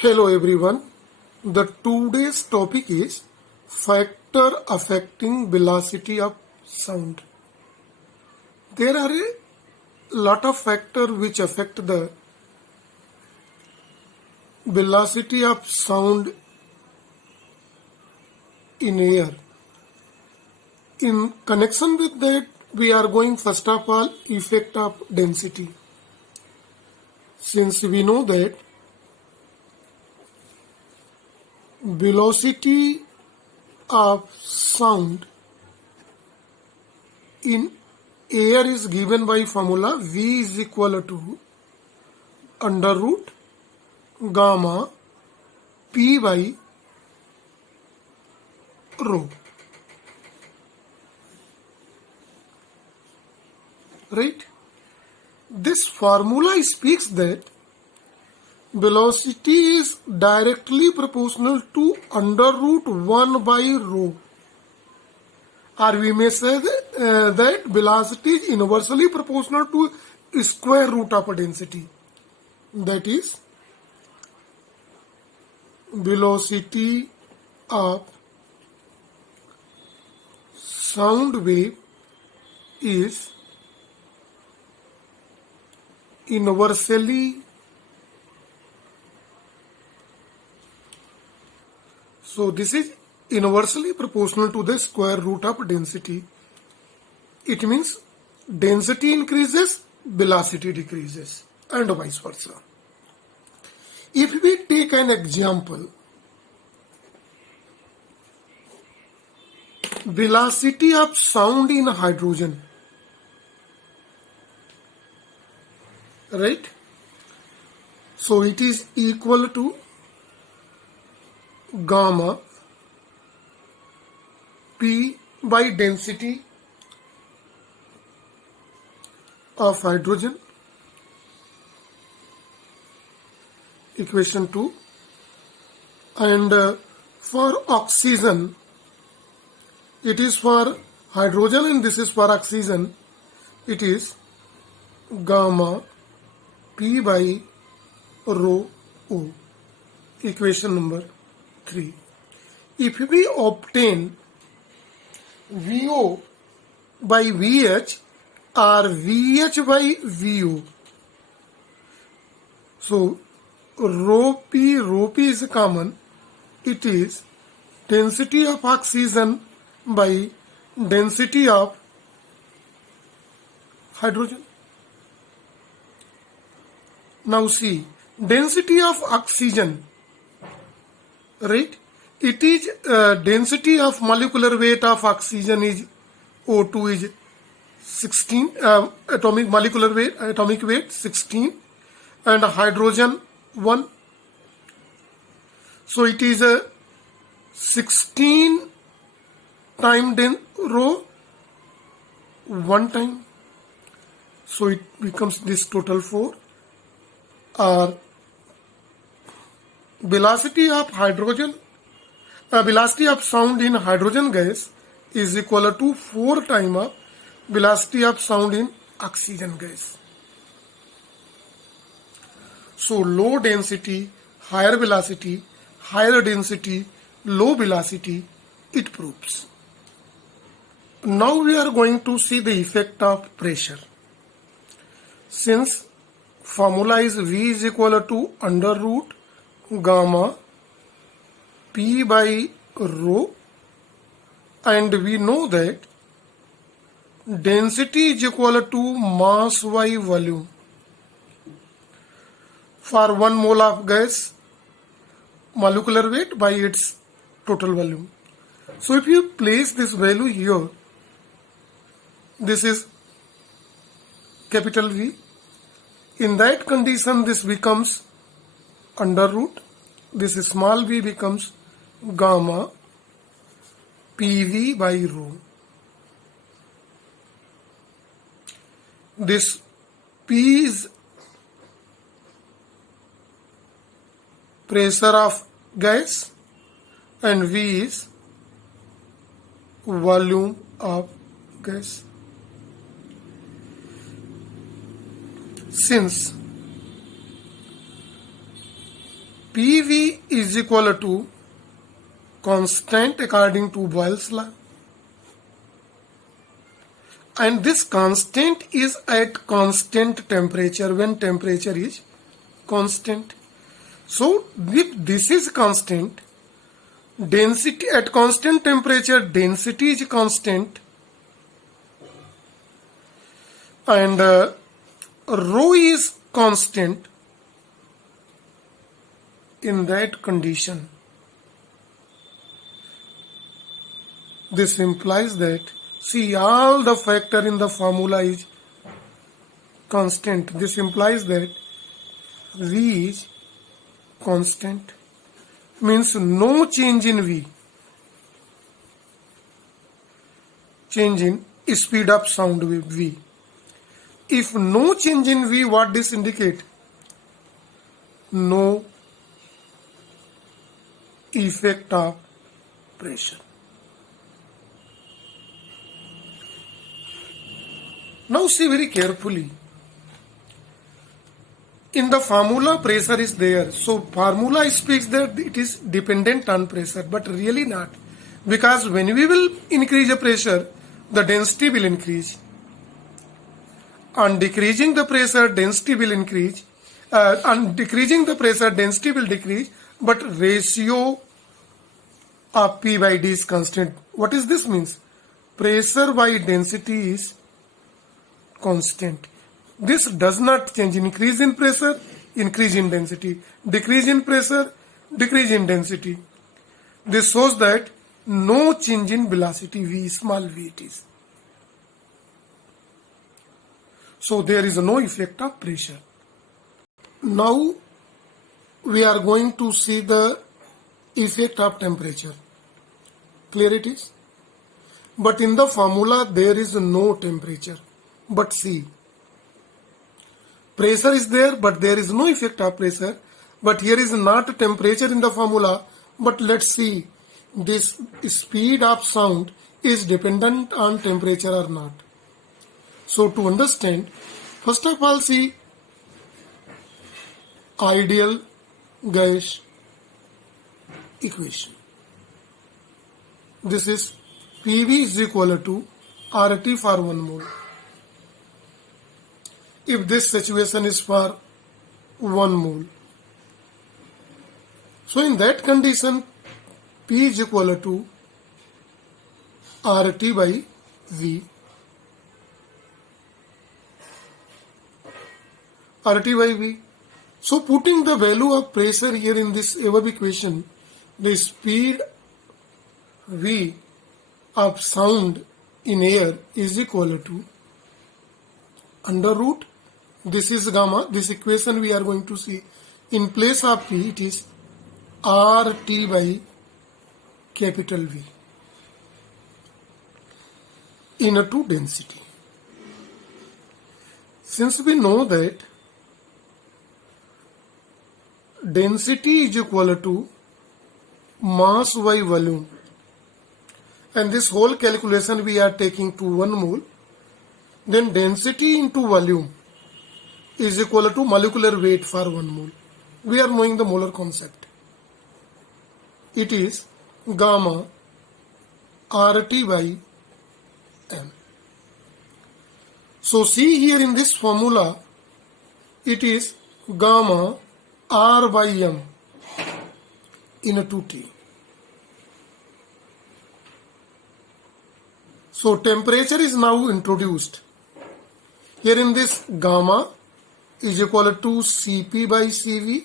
Hello everyone. The today's topic is factor affecting velocity of sound. There are a lot of factors which affect the velocity of sound in air. In connection with that, we are going first of all effect of density. Since we know that velocity of sound in air is given by formula V is equal to under root gamma P by rho. Right? This formula speaks that velocity is directly proportional to under root 1 by rho, or we may say that velocity is inversely proportional to square root of density. That is, velocity of sound wave is inversely, so this is inversely proportional to the square root of density. It means density increases, velocity decreases, and vice versa. If we take an example, velocity of sound in hydrogen, right? So it is equal to gamma P by density of hydrogen, equation 2, and for oxygen it is for hydrogen and this is for oxygen, it is gamma P by rho O, equation number 3. If we obtain VO by VH or VH by VO, so rho P is common, it is density of oxygen by density of hydrogen. Now see, density of oxygen, right? It is density of molecular weight of oxygen is O2 is 16, atomic weight 16, and hydrogen 1. So it is a 16 time rho 1 time. So it becomes this total 4. Velocity of hydrogen, velocity of sound in hydrogen gas is equal to 4 times of velocity of sound in oxygen gas. So low density, higher velocity, higher density, low velocity, it proves. Now we are going to see the effect of pressure. Since formula is V is equal to under root gamma P by rho, and we know that density is equal to mass by volume for 1 mole of gas, molecular weight by its total volume. So if you place this value here, this is capital V. In that condition, this becomes under root, this small v becomes gamma PV by rho. This P is pressure of gas and V is volume of gas. Since PV is equal to constant according to Boyle's law. And this constant is at constant temperature when temperature is constant. So if this is constant, density at constant temperature, density is constant, and rho is constant. In that condition, this implies that, see, all the factor in the formula is constant. This implies that V is constant, means no change in V. Change in speed of sound wave V. If no change in V, what this indicate? No effect of pressure. Now see very carefully. In the formula, pressure is there. So formula speaks that it is dependent on pressure, but really not. Because when we will increase the pressure, the density will increase. On decreasing the pressure, density will increase. On decreasing the pressure, density will decrease, but ratio of P by D is constant. What is this means? Pressure by density is constant. This does not change. Increase in pressure, increase in density. Decrease in pressure, decrease in density. This shows that no change in velocity V, small v it is. So there is no effect of pressure. Now we are going to see the effect of temperature. Clear it is? But in the formula there is no temperature. But see, pressure is there, but there is no effect of pressure. But here is not temperature in the formula. But let's see, this speed of sound is dependent on temperature or not. So to understand, first of all, see ideal gas equation. This is PV is equal to RT for 1 mole. If this situation is for 1 mole, so in that condition P is equal to RT by V. RT by V. So putting the value of pressure here in this above equation, the speed V of sound in air is equal to under root, this is gamma, this equation we are going to see. In place of P, it is RT by capital V into density. Since we know that density is equal to mass by volume, and this whole calculation we are taking to 1 mole, then density into volume is equal to molecular weight for 1 mole. We are knowing the molar concept. It is gamma RT by M. So see here in this formula, it is gamma R by M into T. So temperature is now introduced. Here in this gamma is equal to Cp by Cv,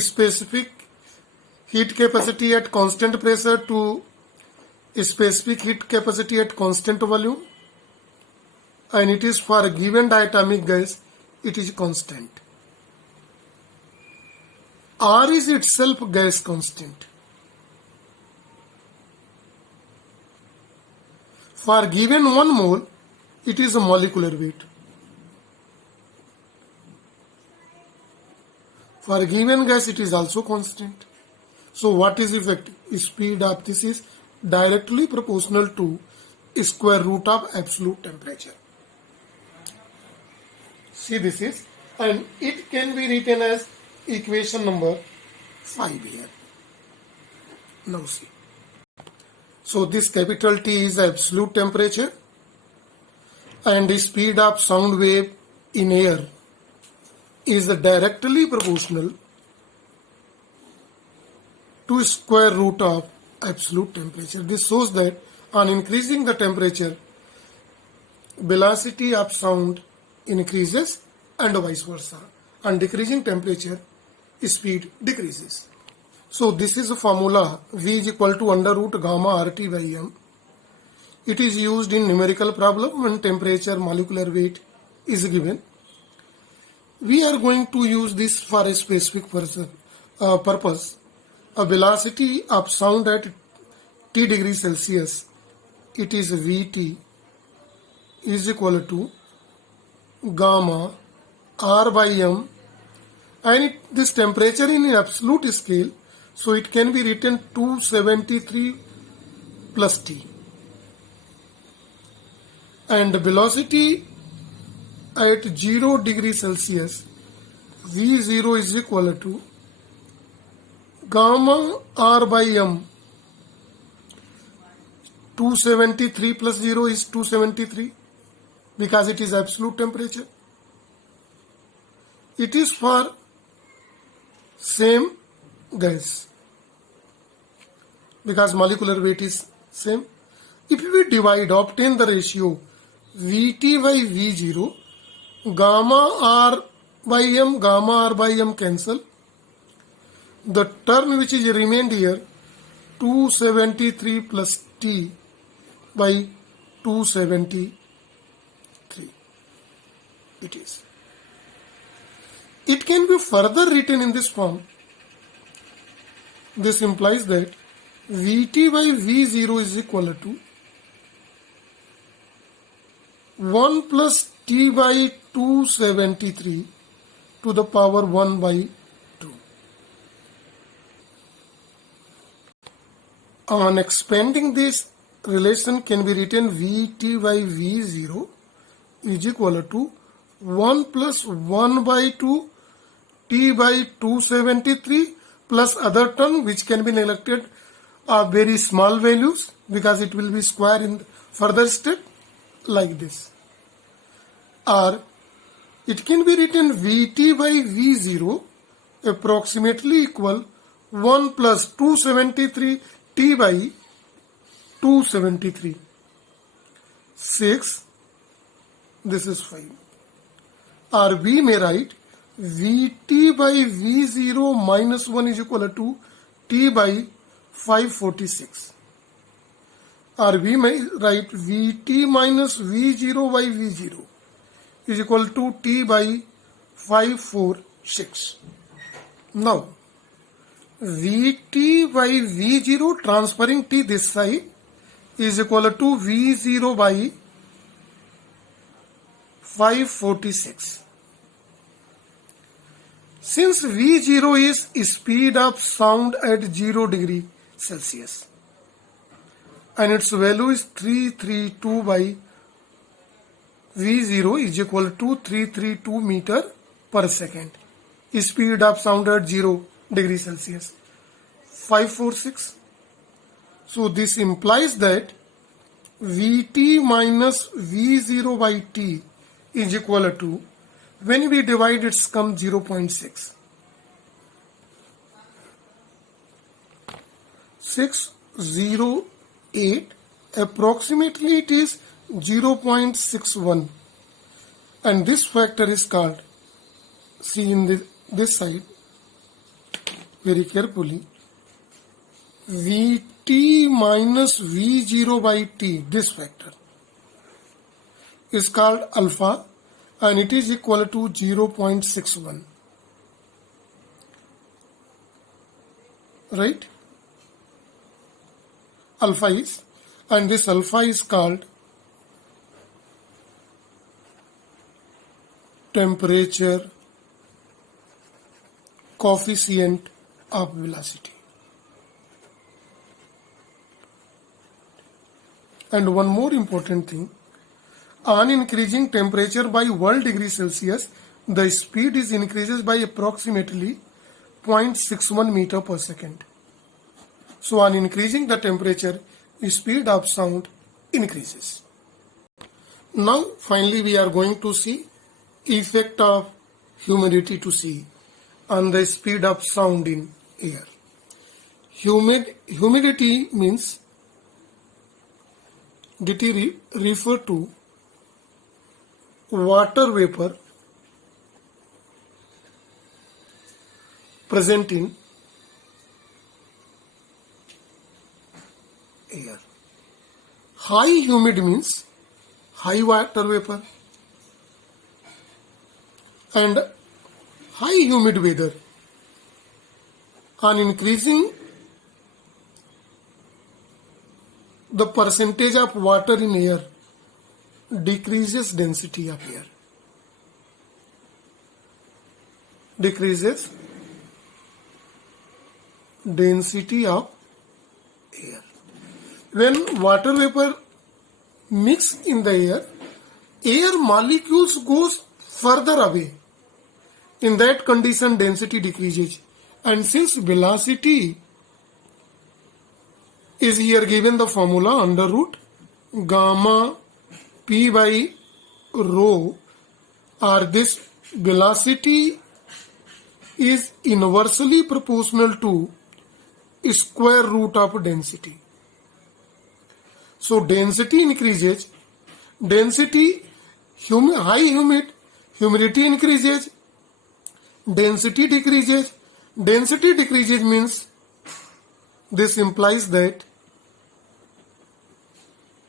specific heat capacity at constant pressure to specific heat capacity at constant volume, and it is for a given diatomic gas, it is constant. R is itself gas constant. For given 1 mole, it is a molecular weight. For a given gas, it is also constant. So what is effect? Speed of this is directly proportional to square root of absolute temperature. See, this is, and it can be written as equation number 5 here. Now see. So this capital T is absolute temperature, and the speed of sound wave in air is directly proportional to square root of absolute temperature. This shows that on increasing the temperature, velocity of sound increases and vice versa. On decreasing temperature, speed decreases. So this is a formula V is equal to under root gamma RT by M. It is used in numerical problem when temperature molecular weight is given. We are going to use this for a specific purpose. A velocity of sound at T degree Celsius, it is Vt is equal to gamma R by M, and this temperature in an absolute scale, so it can be written 273 plus T. And the velocity at 0 degree Celsius, V0 is equal to gamma R by M. 273 plus 0 is 273 because it is absolute temperature. It is for same gas because molecular weight is same. If we obtain the ratio Vt by V0, gamma R by M cancel. The term which is remained here, 273 plus T by 273. It is. It can be further written in this form. This implies that Vt by V0 is equal to 1 plus T by 273 to the power 1 by 2. On expanding this relation can be written Vt by V0 is equal to 1 plus 1 by 2 T by 273 plus other term which can be neglected are very small values because it will be square in further step like this. Or it can be written Vt by V0 approximately equal 1 plus 273 T by 273. 6. This is 5. Or we may write Vt by V0 minus 1 is equal to T by 546. Or we may write Vt minus V0 by V0 is equal to T by 546. Now, Vt by V0 transferring T this side is equal to V0 by 546. Since V0 is speed of sound at 0 degree Celsius and its value is 332 by V0 is equal to 332 meter per second. Speed of sound at 0 degree Celsius 546. So this implies that Vt minus V0 by T is equal to, when we divide it's come 0.6. 608, approximately it is 0.61, and this factor is called, see in this side very carefully, Vt minus V0 by T, this factor is called alpha, and it is equal to 0.61. Right? Alpha is, and this alpha is called temperature coefficient of velocity. And one more important thing, on increasing temperature by 1 degree Celsius, the speed is increases by approximately 0.61 meter per second. So on increasing the temperature, the speed of sound increases. Now finally we are going to see effect of humidity to see on the speed of sound in air. Humidity means refer to water vapor present in air. High humid means high water vapor, and high humid weather on increasing the percentage of water in air decreases density of air. Decreases density of air. When water vapor mix in the air molecules goes further away. In that condition, density decreases. And since velocity is here given the formula under root gamma p by rho, or this velocity is inversely proportional to square root of density. So density increases, humidity increases, density decreases. Density decreases means this implies that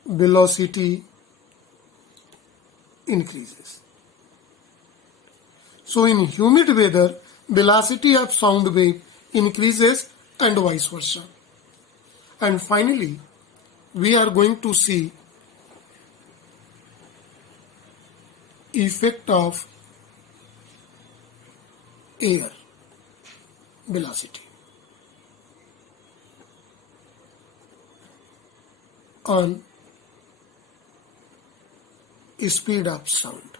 velocity increases. So in humid weather, velocity of sound wave increases and vice versa. And finally, we are going to see effect of air velocity on speed of sound.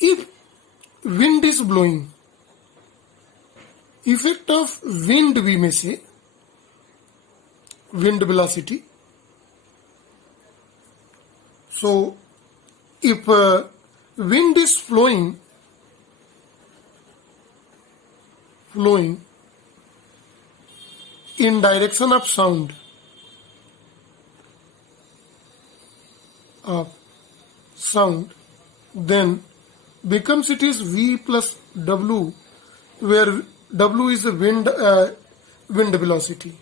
If wind is blowing, effect of wind we may say, wind velocity. So if wind is flowing in direction of sound, then becomes it is V plus W, where W is the wind velocity.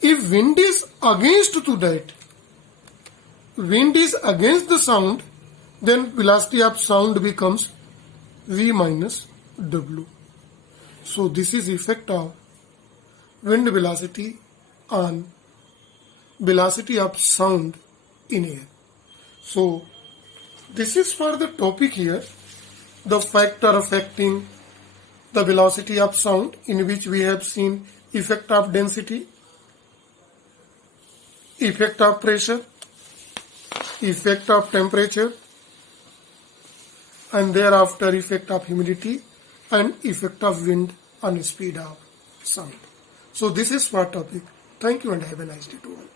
If wind is against to that, wind is against the sound, then velocity of sound becomes V minus W. So this is effect of wind velocity on velocity of sound in air. So this is for the topic here, the factor affecting the velocity of sound, in which we have seen effect of density, effect of pressure, effect of temperature, and thereafter effect of humidity and effect of wind on speed of sound. So this is for topic. Thank you and have a nice day to all.